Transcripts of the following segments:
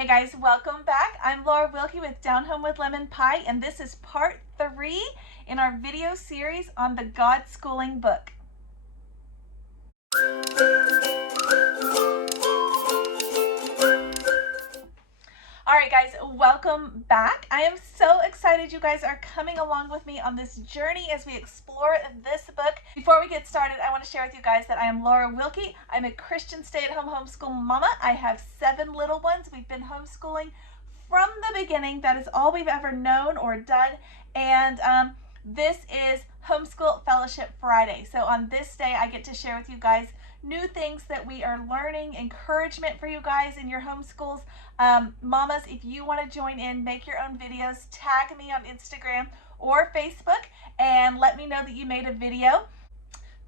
Hey guys, welcome back. I'm Laura Wilkie with Down Home with Lemon Pie, and this is part 3 in our video series on the Godschooling book. Alright guys, welcome back. I am so excited you guys are coming along with me on this journey as we explore this book. Before we get started, I want to share with you guys that I am Laura Wilkie. I'm a Christian stay-at-home homeschool mama. I have 7 little ones. We've been homeschooling from the beginning. That is all we've ever known or done. And this is Homeschool Fellowship Friday. So on this day, I get to share with you guys new things that we are learning, encouragement for you guys in your homeschools. Mamas, if you want to join in, make your own videos, tag me on Instagram or Facebook and let me know that you made a video.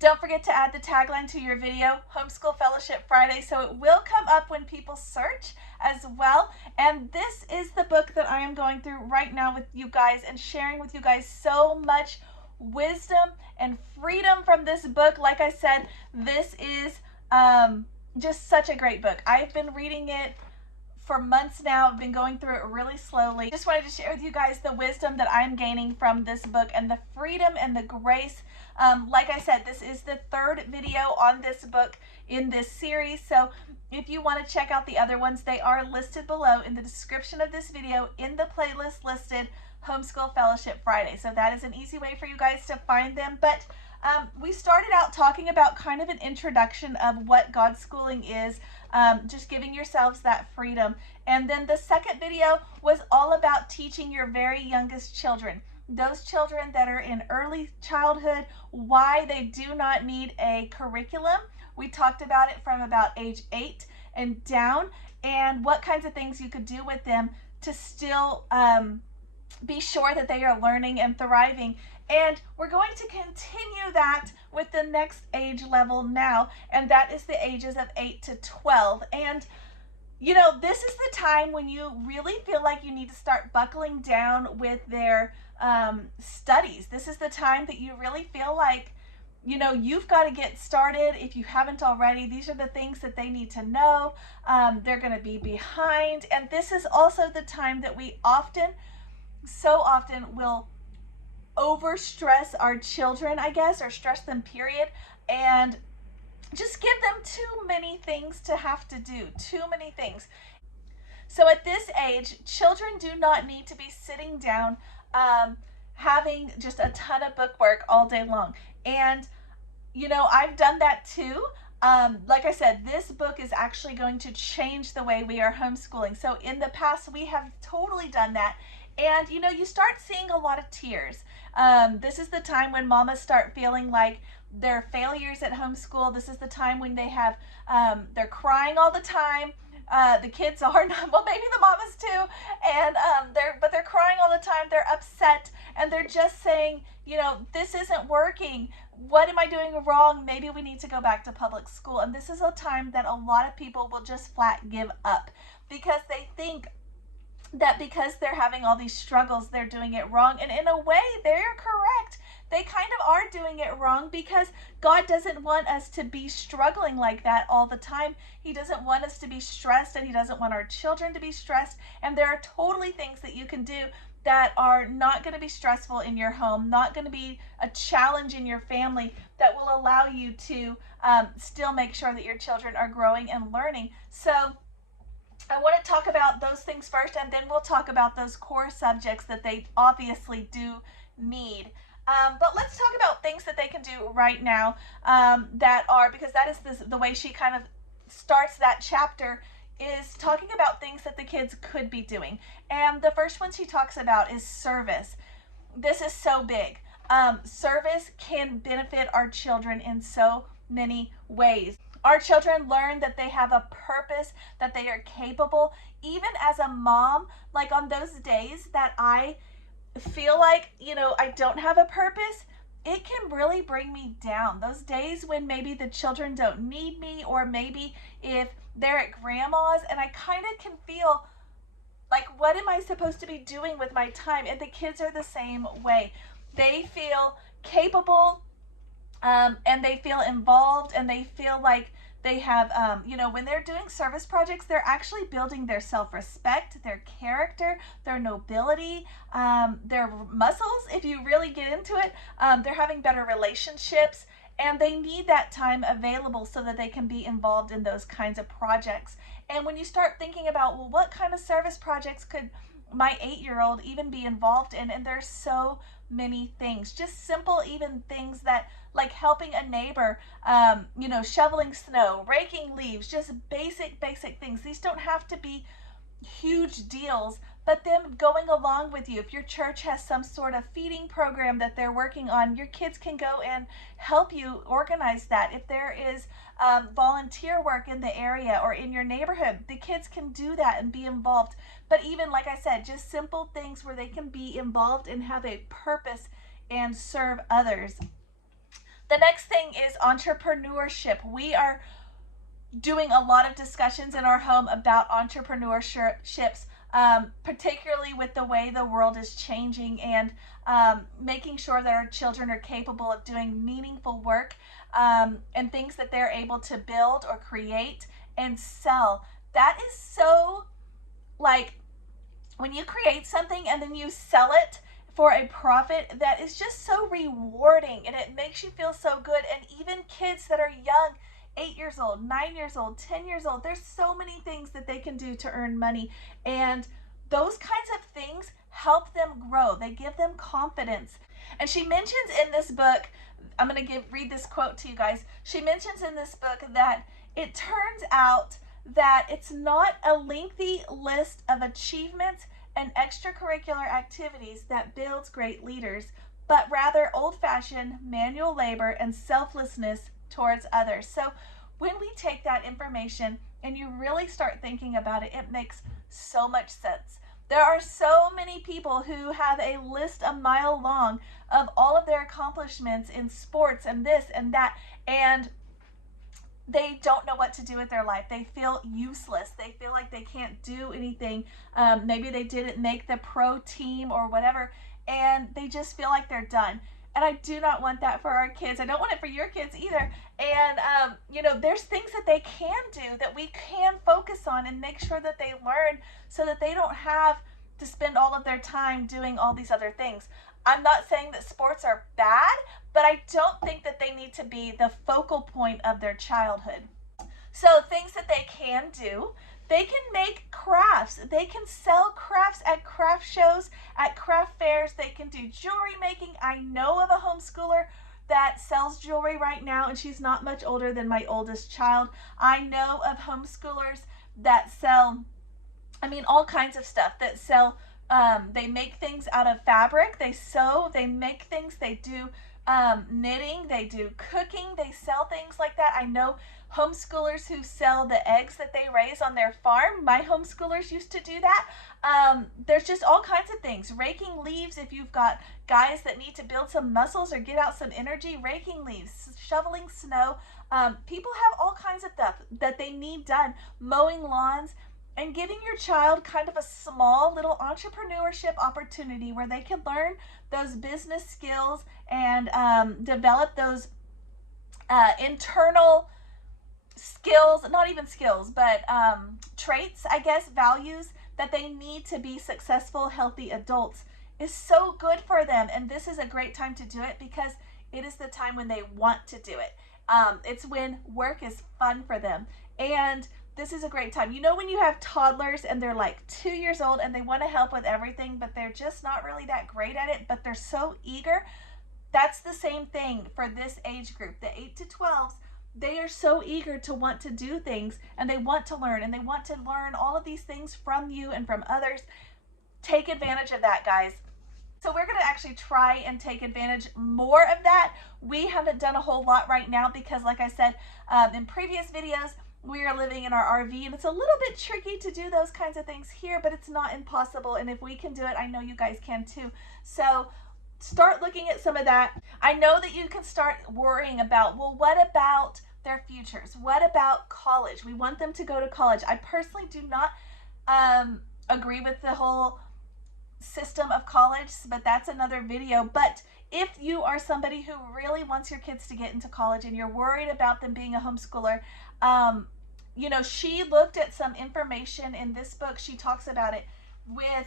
Don't forget to add the tagline to your video, Homeschool Fellowship Friday, so it will come up when people search as well. And this is the book that I am going through right now with you guys and sharing with you guys so much wisdom and freedom from this book. Like I said, this is just such a great book. I've been reading it for months now. I've been going through it really slowly. Just wanted to share with you guys the wisdom that I'm gaining from this book and the freedom and the grace. Like I said, this is the 3rd video on this book in this series. So if you want to check out the other ones, they are listed below in the description of this video in the playlist listed Homeschool Fellowship Friday. So that is an easy way for you guys to find them. But we started out talking about kind of an introduction of what Godschooling is, just giving yourselves that freedom. And then the second video was all about teaching your very youngest children, those children that are in early childhood, why they do not need a curriculum. We talked about it from about age 8 and down, and what kinds of things you could do with them to still be sure that they are learning and thriving. And we're going to continue that with the next age level now, and that is the ages of 8 to 12. And you know, this is the time when you really feel like you need to start buckling down with their studies. This is the time that you really feel like, you know, you've got to get started if you haven't already. These are the things that they need to know. They're going to be behind. And this is also the time that we so often will overstress our children, I guess, or stress them, period, and just give them too many things to have to do, too many things. So at this age, children do not need to be sitting down having just a ton of book work all day long. And, you know, I've done that too. Like I said, this book is actually going to change the way we are homeschooling. So in the past, we have totally done that. And, you know, you start seeing a lot of tears. This is the time when mamas start feeling like they're failures at homeschool. This is the time when they have, they're crying all the time. The kids are not, well, maybe the mamas too. And they're crying all the time. They're upset and they're just saying, you know, this isn't working. What am I doing wrong? Maybe we need to go back to public school. And this is a time that a lot of people will just flat give up because they think that because they're having all these struggles, they're doing it wrong. And in a way, they're correct. They kind of are doing it wrong because God doesn't want us to be struggling like that all the time. He doesn't want us to be stressed, and He doesn't want our children to be stressed. And there are totally things that you can do that are not going to be stressful in your home, not going to be a challenge in your family, that will allow you to still make sure that your children are growing and learning. So I want to talk about those things first, and then we'll talk about those core subjects that they obviously do need. But let's talk about things that they can do right now that are, because that is the way she kind of starts that chapter, is talking about things that the kids could be doing. And the first one she talks about is service. This is so big. Service can benefit our children in so many ways. Our children learn that they have a purpose, that they are capable. Even as a mom, like on those days that I feel like, you know, I don't have a purpose, it can really bring me down. Those days when maybe the children don't need me, or maybe if they're at grandma's and I kind of can feel like, what am I supposed to be doing with my time? And the kids are the same way. They feel capable, and they feel involved, and they feel like They have, when they're doing service projects, they're actually building their self-respect, their character, their nobility, their muscles, if you really get into it. They're having better relationships, and they need that time available so that they can be involved in those kinds of projects. And when you start thinking about, well, what kind of service projects could my 8-year-old even be involved in? And there's so many things, just simple even things that, like helping a neighbor, shoveling snow, raking leaves, just basic things. These don't have to be huge deals, but them going along with you. If your church has some sort of feeding program that they're working on, your kids can go and help you organize that. If there is volunteer work in the area or in your neighborhood, the kids can do that and be involved. But even, like I said, just simple things where they can be involved and have a purpose and serve others. The next thing is entrepreneurship. We are doing a lot of discussions in our home about entrepreneurships, particularly with the way the world is changing, and making sure that our children are capable of doing meaningful work, and things that they're able to build or create and sell. That is so, like, when you create something and then you sell it for a profit, that is just so rewarding, and it makes you feel so good. And even kids that are young, 8 years old, 9 years old, 10 years old, there's so many things that they can do to earn money, and those kinds of things help them grow. They give them confidence. And she mentions in this book, I'm going to read this quote to you guys. She mentions in this book that it turns out that it's not a lengthy list of achievements and extracurricular activities that builds great leaders, but rather old-fashioned manual labor and selflessness towards others. So when we take that information and you really start thinking about it, it makes so much sense. There are so many people who have a list a mile long of all of their accomplishments in sports and this and that, and they don't know what to do with their life. They feel useless. They feel like they can't do anything. Maybe they didn't make the pro team or whatever, and they just feel like they're done. And I do not want that for our kids. I don't want it for your kids either. And, there's things that they can do that we can focus on and make sure that they learn, so that they don't have to spend all of their time doing all these other things. I'm not saying that sports are bad, but I don't think that they need to be the focal point of their childhood. So things that they can do, they can make crafts. They can sell crafts at craft shows, at craft fairs. They can do jewelry making. I know of a homeschooler that sells jewelry right now, and she's not much older than my oldest child. I know of homeschoolers that sell, all kinds of stuff, that sell, they make things out of fabric, they sew, they make things, they do knitting, they do cooking, they sell things like that. I know homeschoolers who sell the eggs that they raise on their farm. My homeschoolers used to do that. There's just all kinds of things. Raking leaves, if you've got guys that need to build some muscles or get out some energy, raking leaves, shoveling snow. People have all kinds of stuff that they need done, mowing lawns, and giving your child kind of a small little entrepreneurship opportunity where they can learn those business skills and develop those internal skills, not even skills, but traits, I guess, values that they need to be successful, healthy adults, is so good for them. And this is a great time to do it, because it is the time when they want to do it. It's when work is fun for them. And this is a great time. When you have toddlers and they're like 2 years old and they want to help with everything, but they're just not really that great at it, but they're so eager. That's the same thing for this age group, the 8 to 12s. They are so eager to want to do things, and they want to learn, and they want to learn all of these things from you and from others. Take advantage of that, guys. So we're going to actually try and take advantage more of that. We haven't done a whole lot right now because, like I said in previous videos, we are living in our RV, and it's a little bit tricky to do those kinds of things here, but it's not impossible. And if we can do it, I know you guys can too. So start looking at some of that. I know that you can start worrying about, well, what about their futures? What about college? We want them to go to college. I personally do not agree with the whole system of college, but that's another video. But if you are somebody who really wants your kids to get into college and you're worried about them being a homeschooler, you know, she looked at some information in this book. She talks about it with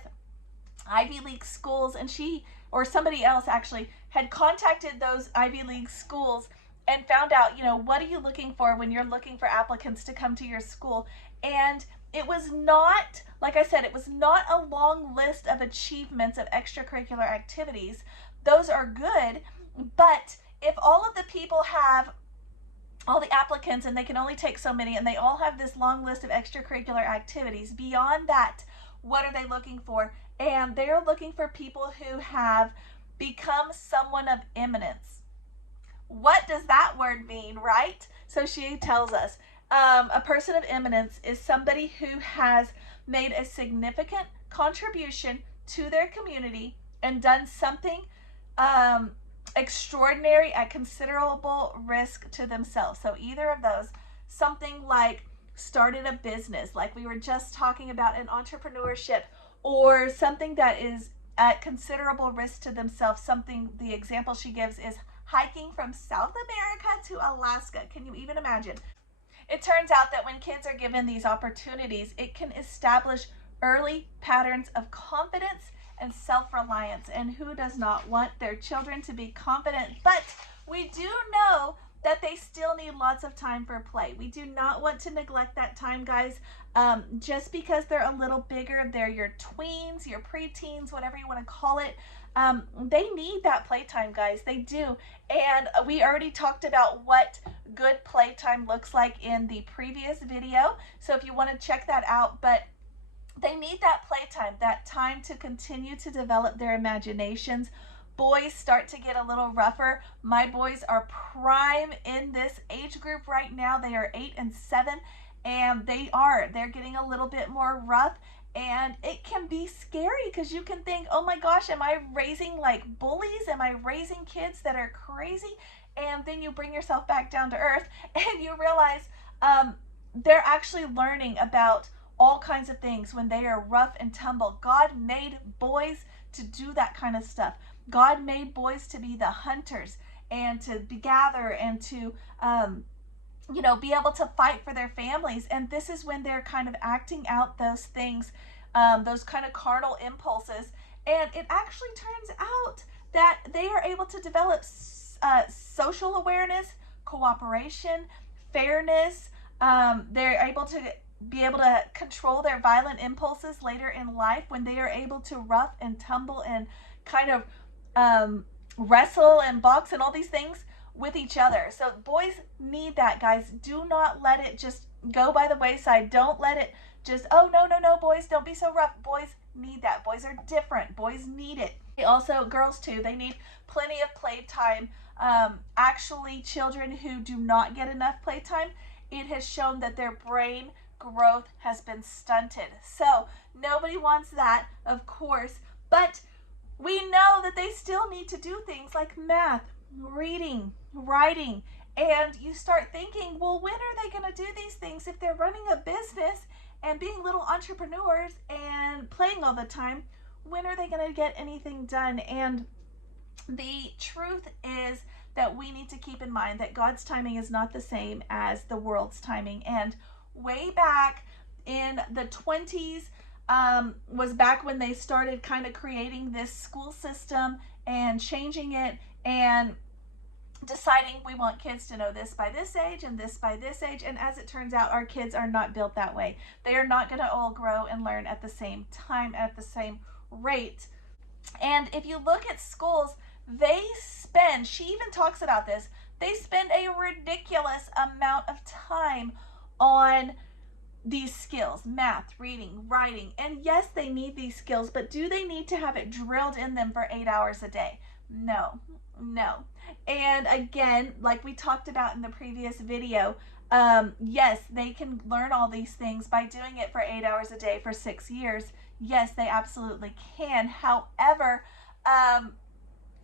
Ivy League schools, and she, or somebody else actually, had contacted those Ivy League schools and found out, you know, what are you looking for when you're looking for applicants to come to your school? And it was not, like I said, it was not a long list of achievements of extracurricular activities. Those are good, but if all of the people have, all the applicants, and they can only take so many, and they all have this long list of extracurricular activities, beyond that, what are they looking for? And they're looking for people who have become someone of eminence. What does that word mean, right? So she tells us a person of eminence is somebody who has made a significant contribution to their community and done something extraordinary at considerable risk to themselves. So either of those, something like started a business, like we were just talking about in entrepreneurship, or something that is at considerable risk to themselves. Something, the example she gives is hiking from South America to Alaska. Can you even imagine? It turns out that when kids are given these opportunities, it can establish early patterns of confidence and self-reliance. And who does not want their children to be confident? But we do know that they still need lots of time for play. We do not want to neglect that time, guys. Just because they're a little bigger, they're your tweens, your preteens, whatever you want to call it. They need that playtime, guys. They do. And we already talked about what good playtime looks like in the previous video. So if you want to check that out, but they need that playtime, that time to continue to develop their imaginations. Boys start to get a little rougher. My boys are prime in this age group right now. They are 8 and 7, and they're getting a little bit more rough. And it can be scary because you can think, oh my gosh, am I raising like bullies? Am I raising kids that are crazy? And then you bring yourself back down to earth and you realize they're actually learning about all kinds of things when they are rough and tumble. God made boys to do that kind of stuff. God made boys to be the hunters and to gather and to you know, be able to fight for their families. And this is when they're kind of acting out those things, those kind of carnal impulses. And it actually turns out that they are able to develop social awareness, cooperation, fairness. They're able to be able to control their violent impulses later in life when they are able to rough and tumble and kind of wrestle and box and all these things with each other. So boys need that, guys. Do not let it just go by the wayside. Don't let it just, oh, no, boys, don't be so rough. Boys need that. Boys are different. Boys need it. Also, girls too, they need plenty of playtime. Actually, children who do not get enough playtime, it has shown that their brain growth has been stunted. So nobody wants that, of course, but we know that they still need to do things like math, reading, writing, and you start thinking, well, when are they going to do these things if they're running a business and being little entrepreneurs and playing all the time? When are they going to get anything done? And the truth is that we need to keep in mind that God's timing is not the same as the world's timing. And way back in the 20s was back when they started kind of creating this school system and changing it and deciding we want kids to know this by this age and this by this age. And as it turns out, our kids are not built that way. They are not going to all grow and learn at the same time, at the same rate. And if you look at schools, they spend, she even talks about this, they spend a ridiculous amount of time on these skills, math, reading, writing. And yes, they need these skills, but do they need to have it drilled in them for 8 hours a day? No. And again, like we talked about in the previous video, yes, they can learn all these things by doing it for 8 hours a day for 6 years. Yes, they absolutely can. However,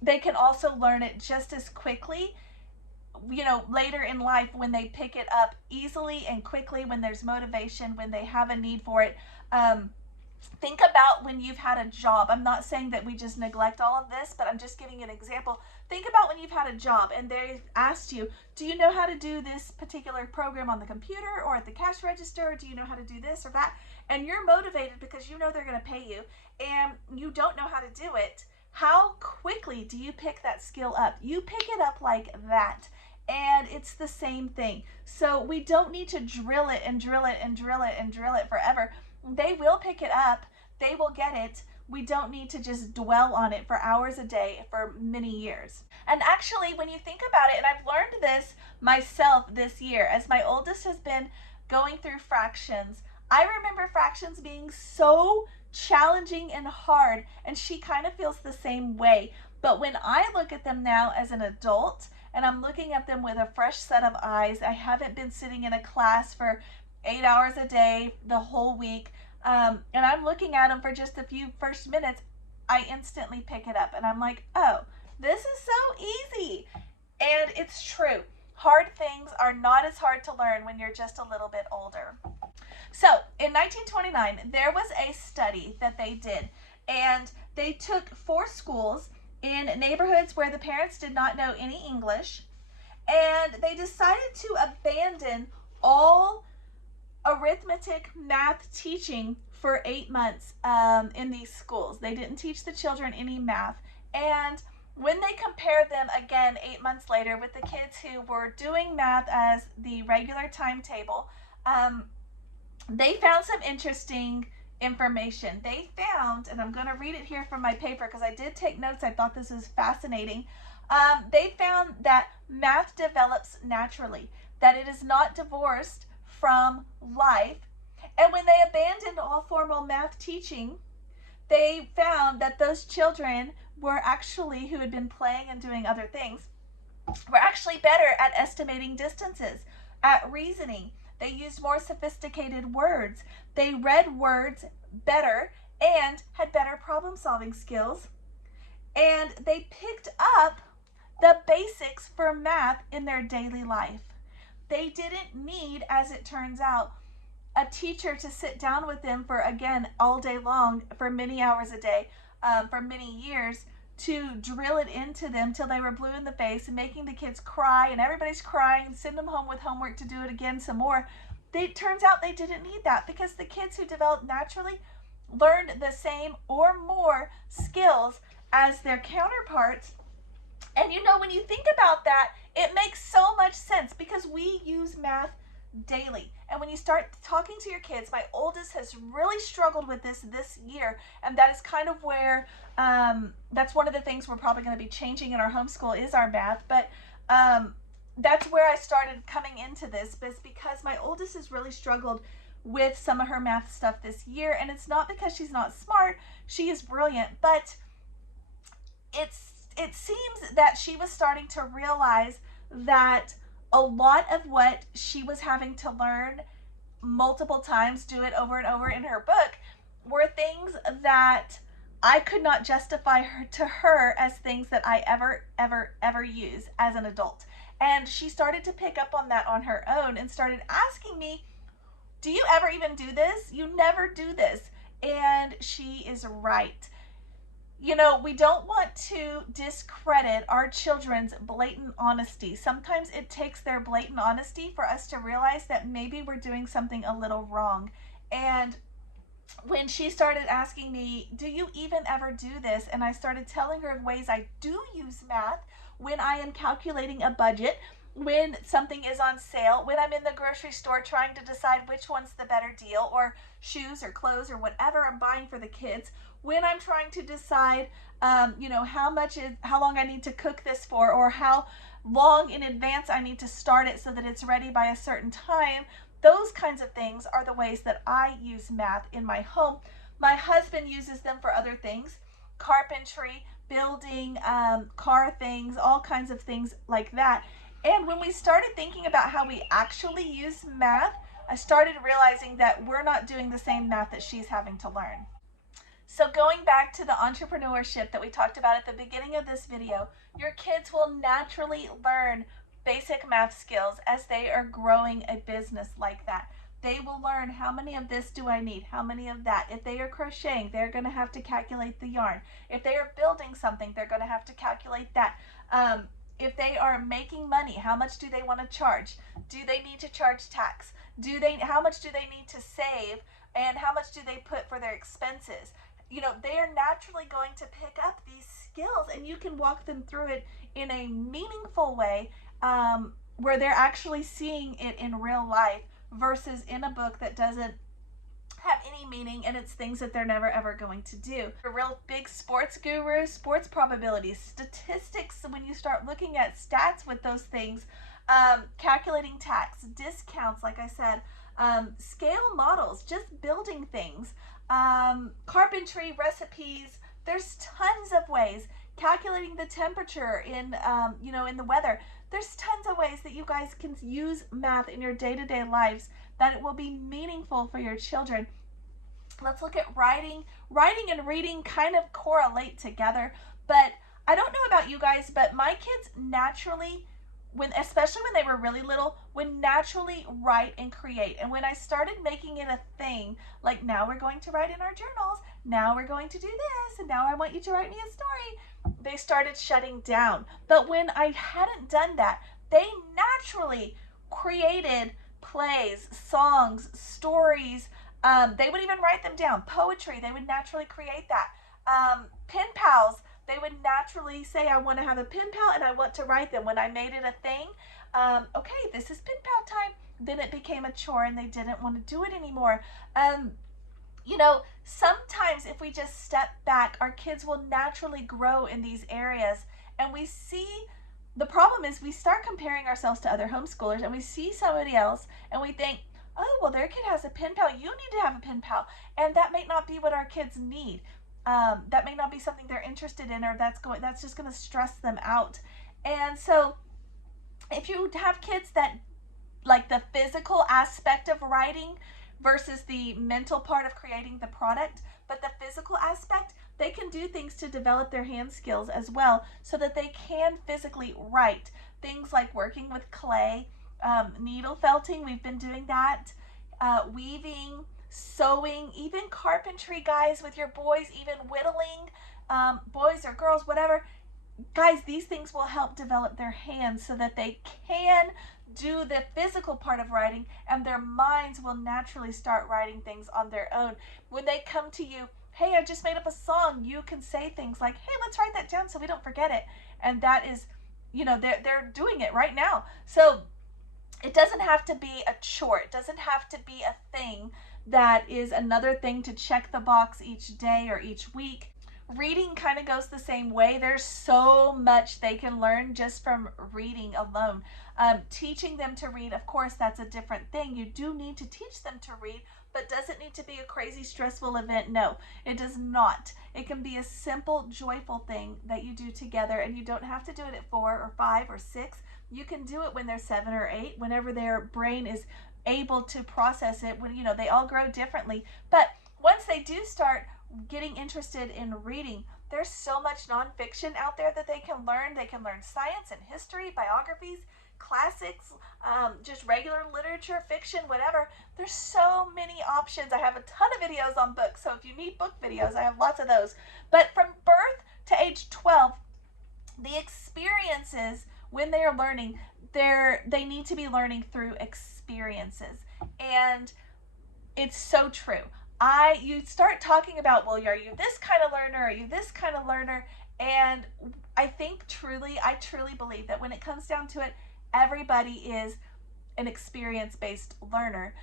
they can also learn it just as quickly, you know, later in life when they pick it up easily and quickly, when there's motivation, when they have a need for it. Think about when you've had a job. I'm not saying that we just neglect all of this, but I'm just giving an example. Think about when you've had a job and they asked you, do you know how to do this particular program on the computer or at the cash register? Or do you know how to do this or that? And you're motivated because you know they're going to pay you and you don't know how to do it. How quickly do you pick that skill up? You pick it up like that. And it's the same thing. So we don't need to drill it and drill it and drill it and drill it forever. They will pick it up. They will get it. We don't need to just dwell on it for hours a day for many years. And actually, when you think about it, and I've learned this myself this year, as my oldest has been going through fractions, I remember fractions being so challenging and hard, and she kind of feels the same way. But when I look at them now as an adult, and I'm looking at them with a fresh set of eyes, I haven't been sitting in a class for 8 hours a day the whole week, and I'm looking at them for just a few first minutes, I instantly pick it up and I'm like, oh, this is so easy. And it's true. Hard things are not as hard to learn when you're just a little bit older. So in 1929, there was a study that they did, and they took 4 schools in neighborhoods where the parents did not know any English, and they decided to abandon all arithmetic, math teaching for 8 months in these schools. They didn't teach the children any math. And when they compared them again 8 months later with the kids who were doing math as the regular timetable, they found some interesting information. They found, and I'm going to read it here from my paper because I did take notes. I thought this was fascinating. They found that math develops naturally, that it is not divorced from life. And when they abandoned all formal math teaching, they found that those children were actually, who had been playing and doing other things, were actually better at estimating distances, at reasoning. They used more sophisticated words. They read words better and had better problem-solving skills. And they picked up the basics for math in their daily life. They didn't need, as it turns out, a teacher to sit down with them for, again, all day long, for many hours a day, for many years, to drill it into them till they were blue in the face and making the kids cry, and everybody's crying, and send them home with homework to do it again some more. It turns out they didn't need that, because the kids who developed naturally learned the same or more skills as their counterparts. And you know, when you think about that, it makes so much sense, because we use math daily. And when you start talking to your kids, my oldest has really struggled with this year, and that is kind of where that's one of the things we're probably going to be changing in our homeschool is our math. But that's where I started coming into this, because my oldest has really struggled with some of her math stuff this year. And it's not because she's not smart, she is brilliant, but it seems that she was starting to realize that a lot of what she was having to learn multiple times, do it over and over in her book, were things that I could not justify to her as things that I ever use as an adult. And she started to pick up on that on her own and started asking me, do you ever even do this? You never do this. And she is right. You know, we don't want to discredit our children's blatant honesty. Sometimes it takes their blatant honesty for us to realize that maybe we're doing something a little wrong. And when she started asking me, do you even ever do this? And I started telling her of ways I do use math when I am calculating a budget, when something is on sale, when I'm in the grocery store trying to decide which one's the better deal, or shoes or clothes or whatever I'm buying for the kids, when I'm trying to decide, you know, how long I need to cook this for, or how long in advance I need to start it so that it's ready by a certain time. Those kinds of things are the ways that I use math in my home. My husband uses them for other things, carpentry, building, car things, all kinds of things like that. And when we started thinking about how we actually use math, I started realizing that we're not doing the same math that she's having to learn. So going back to the entrepreneurship that we talked about at the beginning of this video, your kids will naturally learn basic math skills as they are growing a business like that. They will learn how many of this do I need, how many of that. If they are crocheting, they're going to have to calculate the yarn. If they are building something, they're going to have to calculate that. If they are making money, how much do they want to charge? Do they need to charge tax? How much do they need to save, and how much do they put for their expenses? They are naturally going to pick up these skills, and you can walk them through it in a meaningful way, where they're actually seeing it in real life versus in a book that doesn't have any meaning, and it's things that they're never ever going to do. A real big sports guru, sports probabilities, statistics, when you start looking at stats with those things, calculating tax, discounts, like I said, scale models, just building things, carpentry recipes. There's tons of ways. Calculating the temperature in the weather. There's tons of ways that you guys can use math in your day-to-day lives that it will be meaningful for your children. Let's look at writing. Writing and reading kind of correlate together, but I don't know about you guys, but my kids naturally, especially when they were really little, would naturally write and create. And when I started making it a thing, like, now we're going to write in our journals, now we're going to do this, and now I want you to write me a story, they started shutting down. But when I hadn't done that, they naturally created plays, songs, stories. They would even write them down. Poetry, they would naturally create that. Pen pals, they would naturally say, I want to have a pen pal and I want to write them. When I made it a thing, okay, this is pen pal time, then it became a chore and they didn't want to do it anymore. Sometimes if we just step back, our kids will naturally grow in these areas. And we see, the problem is we start comparing ourselves to other homeschoolers, and we see somebody else and we think, oh, well, their kid has a pen pal, you need to have a pen pal. And that may not be what our kids need. That may not be something they're interested in, or that's just going to stress them out. And so if you have kids that like the physical aspect of writing versus the mental part of creating the product, but the physical aspect, they can do things to develop their hand skills as well so that they can physically write. Things like working with clay, needle felting, we've been doing that, weaving, sewing, even carpentry, guys, with your boys, even whittling, boys or girls, whatever. Guys, these things will help develop their hands so that they can do the physical part of writing, and their minds will naturally start writing things on their own. When they come to you, hey, I just made up a song, you can say things like, hey, let's write that down so we don't forget it. And that is, they're doing it right now. So it doesn't have to be a chore. It doesn't have to be a thing that is another thing to check the box each day or each week. Reading kind of goes the same way. There's so much they can learn just from reading alone. Teaching them to read, of course, that's a different thing. You do need to teach them to read, but does it need to be a crazy, stressful event? No, it does not. It can be a simple, joyful thing that you do together, and you don't have to do it at 4 or 5 or 6. You can do it when they're 7 or 8, whenever their brain is able to process it. When they all grow differently. But once they do start getting interested in reading, there's so much nonfiction out there that they can learn. They can learn science and history, biographies, classics, just regular literature, fiction, whatever. There's so many options. I have a ton of videos on books, so if you need book videos, I have lots of those. But from birth to age 12, the experiences when they are learning, they need to be learning through experiences. And it's so true. You start talking about, well, are you this kind of learner? Are you this kind of learner? And I truly believe that when it comes down to it, everybody is an experience-based learner.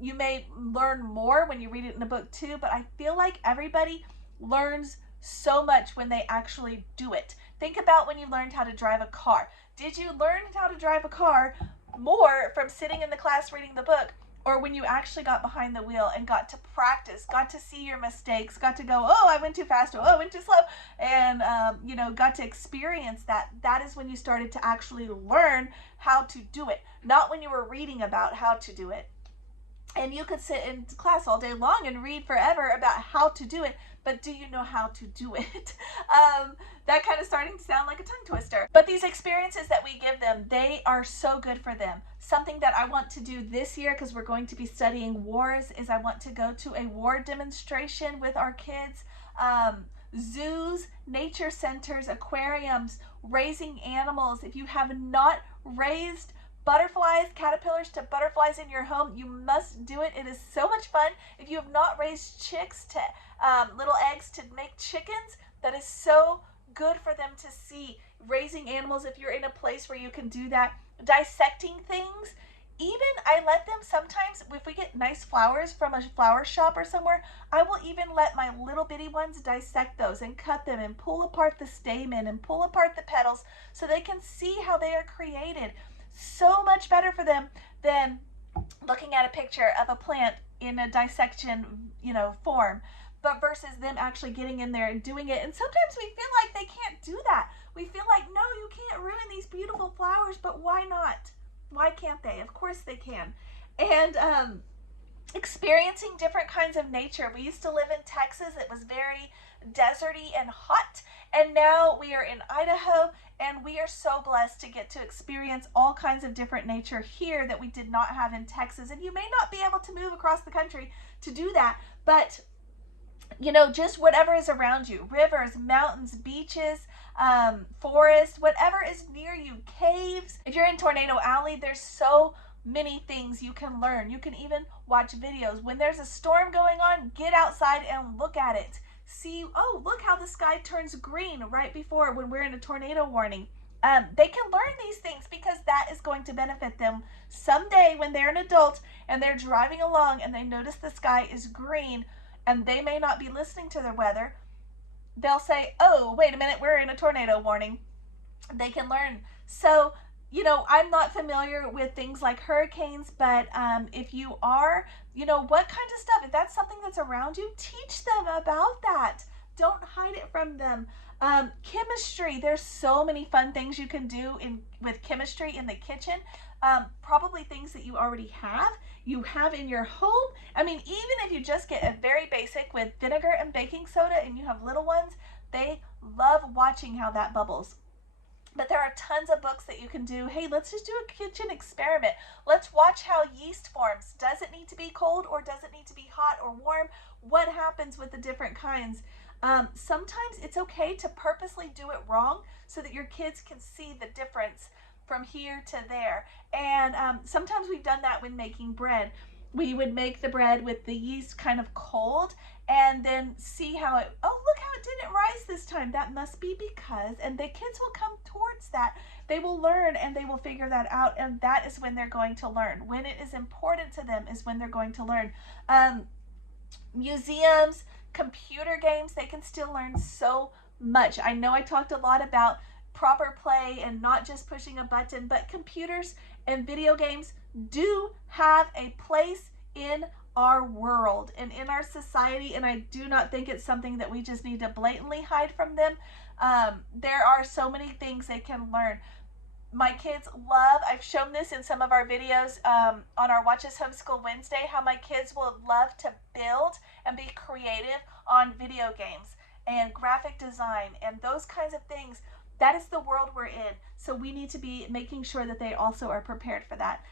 You may learn more when you read it in a book too, but I feel like everybody learns so much when they actually do it. Think about when you learned how to drive a car. Did you learn how to drive a car more from sitting in the class reading the book, or when you actually got behind the wheel and got to practice, got to see your mistakes, got to go, oh, I went too fast, oh, I went too slow, and, got to experience that? That is when you started to actually learn how to do it, not when you were reading about how to do it. And you could sit in class all day long and read forever about how to do it, but do you know how to do it? That kind of starting to sound like a tongue twister. But these experiences that we give them, they are so good for them. Something that I want to do this year, because we're going to be studying wars, is I want to go to a war demonstration with our kids. Zoos, nature centers, aquariums, raising animals. If you have not raised butterflies, caterpillars to butterflies in your home, you must do it. It is so much fun. If you have not raised chicks to little eggs to make chickens, that is so good for them to see. Raising animals, if you're in a place where you can do that. Dissecting things. Even I let them sometimes, if we get nice flowers from a flower shop or somewhere, I will even let my little bitty ones dissect those and cut them and pull apart the stamen and pull apart the petals so they can see how they are created. So much better for them than looking at a picture of a plant in a dissection, form, but versus them actually getting in there and doing it. And sometimes we feel like they can't do that. We feel like, no, you can't ruin these beautiful flowers, but why not? Why can't they? Of course they can. And experiencing different kinds of nature. We used to live in Texas. It was very deserty and hot, and now we are in Idaho, and we are so blessed to get to experience all kinds of different nature here that we did not have in Texas. And you may not be able to move across the country to do that, but just whatever is around you, rivers, mountains, beaches, forests, whatever is near you, caves. If you're in Tornado Alley, there's so many things you can learn. You can even watch videos. When there's a storm going on, get outside and look at it. See, oh, look how the sky turns green right before when we're in a tornado warning. They can learn these things because that is going to benefit them someday when they're an adult and they're driving along and they notice the sky is green and they may not be listening to the weather. They'll say, oh, wait a minute, we're in a tornado warning. They can learn. So, I'm not familiar with things like hurricanes, but if you are, what kind of stuff, if that's something that's around you, teach them about that. Don't hide it from them. Chemistry, there's so many fun things you can do with chemistry in the kitchen. Probably things that you already have in your home. I mean, even if you just get a very basic with vinegar and baking soda and you have little ones, they love watching how that bubbles. But there are tons of books that you can do. Hey, let's just do a kitchen experiment. Let's watch how yeast forms. Does it need to be cold or does it need to be hot or warm? What happens with the different kinds? Sometimes it's okay to purposely do it wrong so that your kids can see the difference from here to there. And sometimes we've done that when making bread. We would make the bread with the yeast kind of cold and then see how look how it didn't rise this time. That must be because, and the kids will come towards that. They will learn and they will figure that out, and that is when they're going to learn. When it is important to them is when they're going to learn. Museums, computer games, they can still learn so much. I know I talked a lot about proper play and not just pushing a button, but computers and video games do have a place in our world and in our society, and I do not think it's something that we just need to blatantly hide from them. There are so many things they can learn. My kids love, I've shown this in some of our videos on our Watch Us Homeschool Wednesday, how my kids will love to build and be creative on video games and graphic design and those kinds of things. That is the world we're in. So we need to be making sure that they also are prepared for that.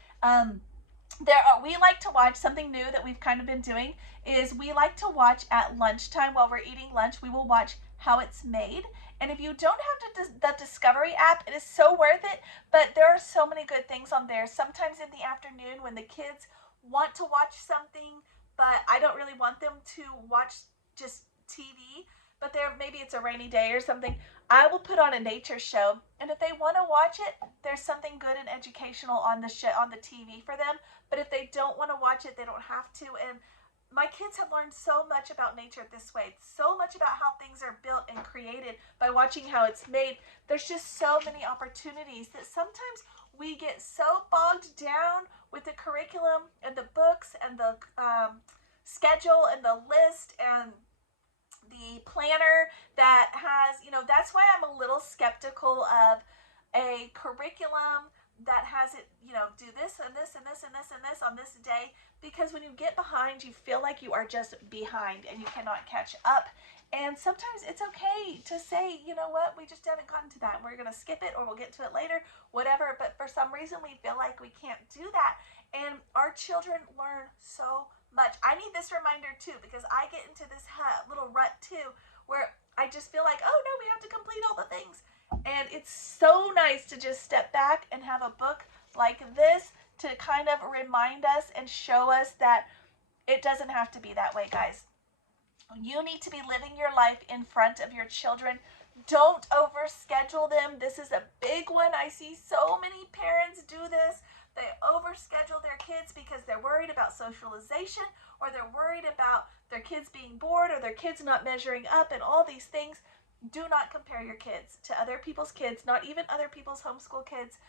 We like to watch something new that we've kind of been doing is we like to watch at lunchtime while we're eating lunch. We will watch how it's made. And if you don't have the Discovery app, it is so worth it. But there are so many good things on there. Sometimes in the afternoon when the kids want to watch something, but I don't really want them to watch just TV, but maybe it's a rainy day or something, I will put on a nature show, and if they want to watch it, there's something good and educational on the TV for them. But if they don't want to watch it, they don't have to. And my kids have learned so much about nature this way, so much about how things are built and created by watching how it's made. There's just so many opportunities that sometimes we get so bogged down with the curriculum and the books and the schedule and the list and the planner that has, that's why I'm a little skeptical of a curriculum that has it, do this and this and this and this and this on this day, because when you get behind, you feel like you are just behind and you cannot catch up. And sometimes it's okay to say, you know what, we just haven't gotten to that. We're going to skip it, or we'll get to it later, whatever. But for some reason, we feel like we can't do that. And our children learn so much. I need this reminder too, because I get into this little rut too, where I just feel like, oh no, we have to complete all the things. And it's so nice to just step back and have a book like this to kind of remind us and show us that it doesn't have to be that way, guys. You need to be living your life in front of your children. Don't overschedule them. This is a big one. I see so many parents do this. They overschedule their kids because they're worried about socialization, or they're worried about their kids being bored, or their kids not measuring up, and all these things. Do not compare your kids to other people's kids, not even other people's homeschool kids.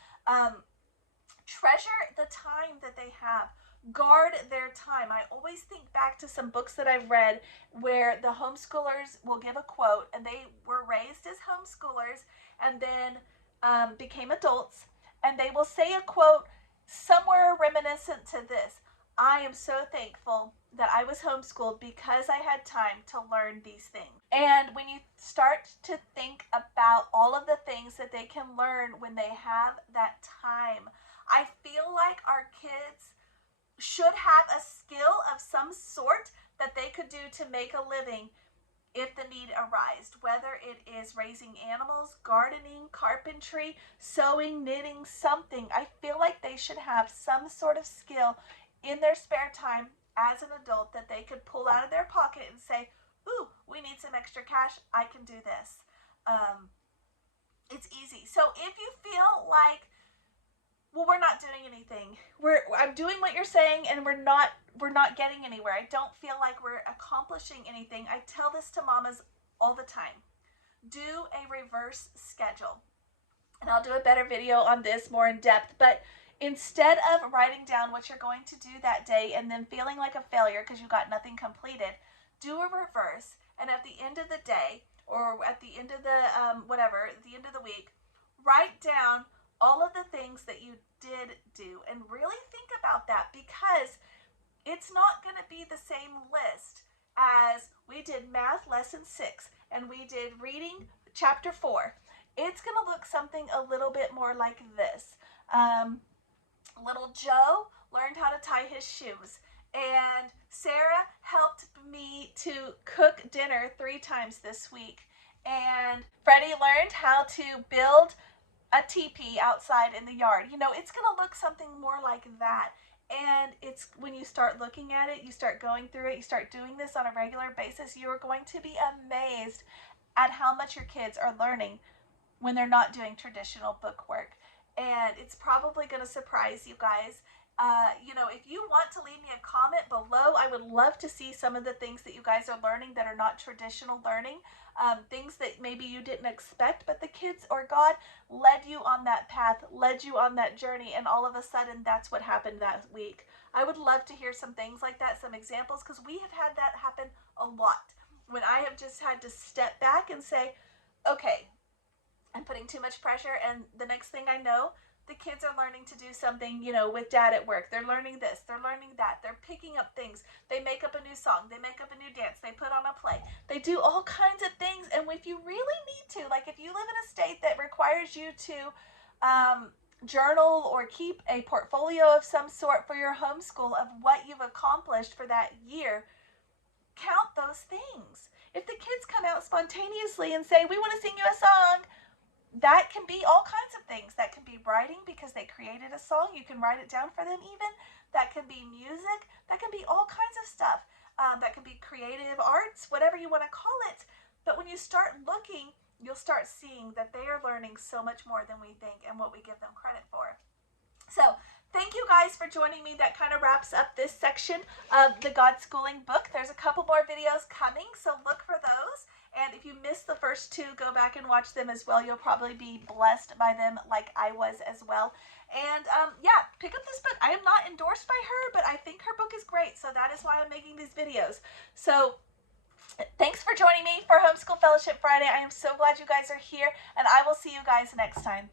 Treasure the time that they have. Guard their time. I always think back to some books that I've read where the homeschoolers will give a quote, and they were raised as homeschoolers and then became adults, and they will say a quote somewhere reminiscent to this: I am so thankful that I was homeschooled because I had time to learn these things. And when you start to think about all of the things that they can learn when they have that time, I feel like our kids should have a skill of some sort that they could do to make a living if the need arises, whether it is raising animals, gardening, carpentry, sewing, knitting, something. I feel like they should have some sort of skill in their spare time as an adult that they could pull out of their pocket and say, ooh, we need some extra cash, I can do this. It's easy. So if you feel like, well, we're not doing anything, I'm doing what you're saying, and we're not getting anywhere, I don't feel like we're accomplishing anything, I tell this to mamas all the time: do a reverse schedule. And I'll do a better video on this more in depth. But instead of writing down what you're going to do that day and then feeling like a failure because you got nothing completed, do a reverse. And at the end of the day, or at the end of the at the end of the week, write down all of the things that you did do, and really think about that, because it's not going to be the same list as we did math lesson 6 and we did reading chapter 4. It's going to look something a little bit more like this. Little Joe learned how to tie his shoes, and Sarah helped me to cook dinner 3 times this week, and Freddie learned how to build a teepee outside in the yard. It's going to look something more like that. And it's when you start looking at it, you start going through it, you start doing this on a regular basis, you're going to be amazed at how much your kids are learning when they're not doing traditional book work. And it's probably going to surprise you guys. If you want to leave me a comment below, I would love to see some of the things that you guys are learning that are not traditional learning, things that maybe you didn't expect, but the kids or God led you on that path, led you on that journey, and all of a sudden that's what happened that week. I would love to hear some things like that, some examples, because we have had that happen a lot, when I have just had to step back and say, okay, I'm putting too much pressure, and the next thing I know, the kids are learning to do something, with dad at work. They're learning this, they're learning that, they're picking up things, they make up a new song, they make up a new dance, they put on a play, they do all kinds of things. And if you really need to, like if you live in a state that requires you to journal or keep a portfolio of some sort for your homeschool of what you've accomplished for that year, count those things. If the kids come out spontaneously and say, we want to sing you a song, that can be all kinds of things. That can be writing because they created a song. You can write it down for them even. That can be music. That can be all kinds of stuff. That can be creative arts, whatever you want to call it. But when you start looking, you'll start seeing that they are learning so much more than we think and what we give them credit for. So thank you guys for joining me. That kind of wraps up this section of the Godschooling book. There's a couple more videos coming, so look for those. And if you missed the first 2, go back and watch them as well. You'll probably be blessed by them like I was as well. And yeah, pick up this book. I am not endorsed by her, but I think her book is great. So that is why I'm making these videos. So thanks for joining me for Homeschool Fellowship Friday. I am so glad you guys are here, and I will see you guys next time.